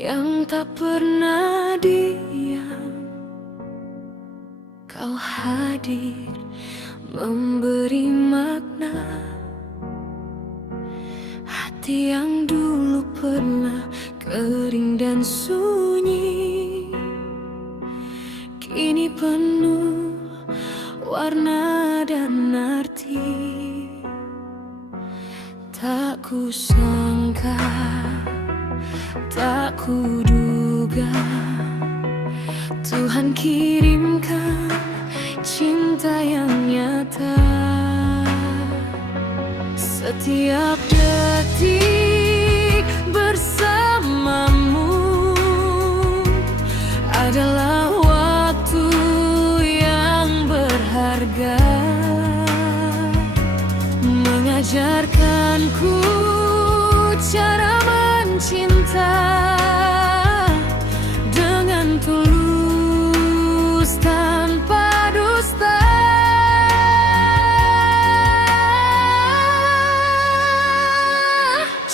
yang tak pernah diam. Kau hadir memberi makna. Hati yang dulu pernah kering dan sunyi kini penuh warna dan arti. Tak kusangka, tak kuduga, Tuhan kirimkan cinta yang nyata. Setiap detik bersamamu adalah waktu yang berharga, mengajarkanku cara mencinta dengan tulus tanpa dusta.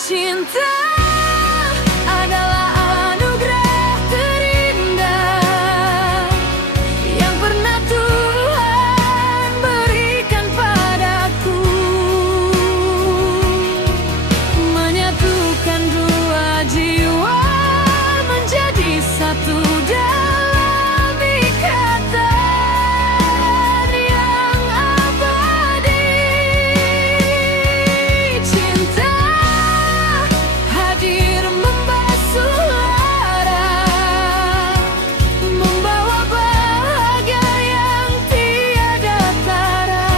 Cinta adalah anugerah terindah yang pernah Tuhan berikan padaku, menyatukan dua jiwa menjadi satu dalam ikatan yang abadi. Cinta hadir membasuh lara, membawa bahagia yang tiada tara.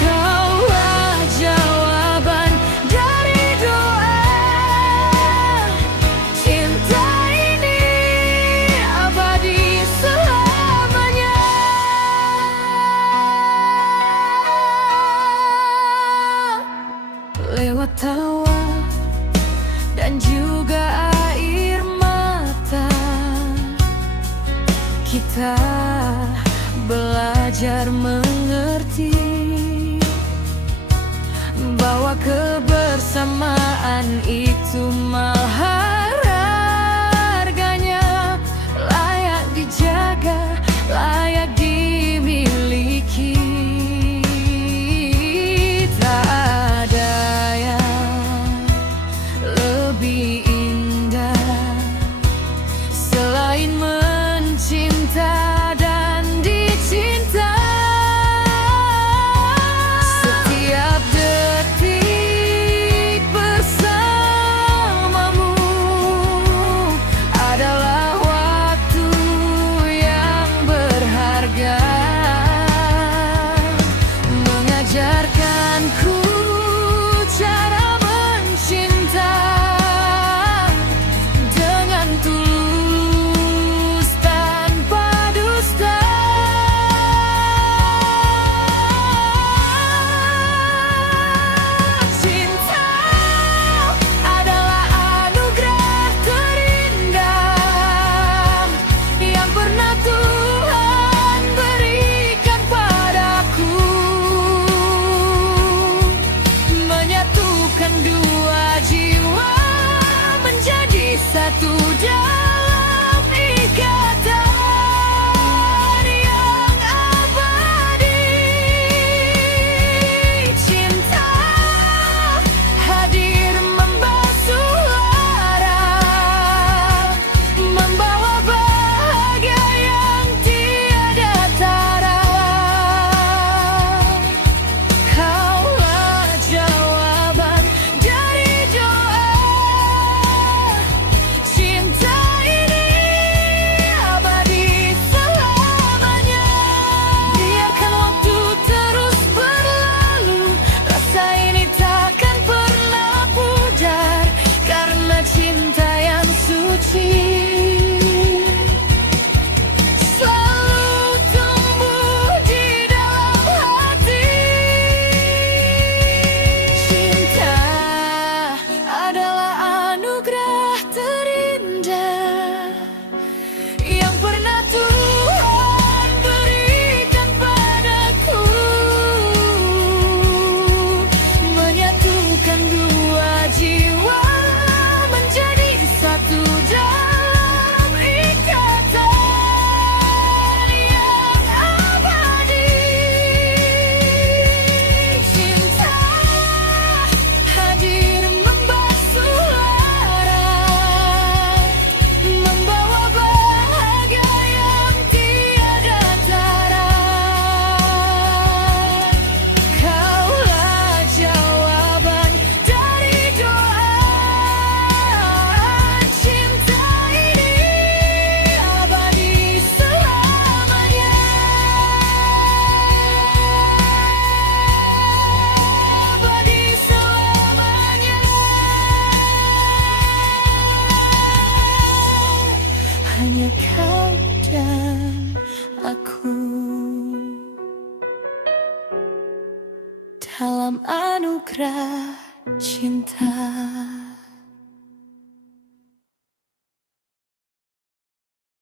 Kaulah jawaban dari doa, cinta ini abadi selamanya. Lewat tawa dan juga air mata, kita belajar mengerti bahwa kebersamaan itu mahal harganya, layak dijaga, layak dimiliki. Tak ada yang lebih indah selain mencinta dan dicinta. Setiap detik bersamamu adalah waktu yang berharga, mengajarkanku cara mencinta hanya kau dan aku dalam anugerah cinta.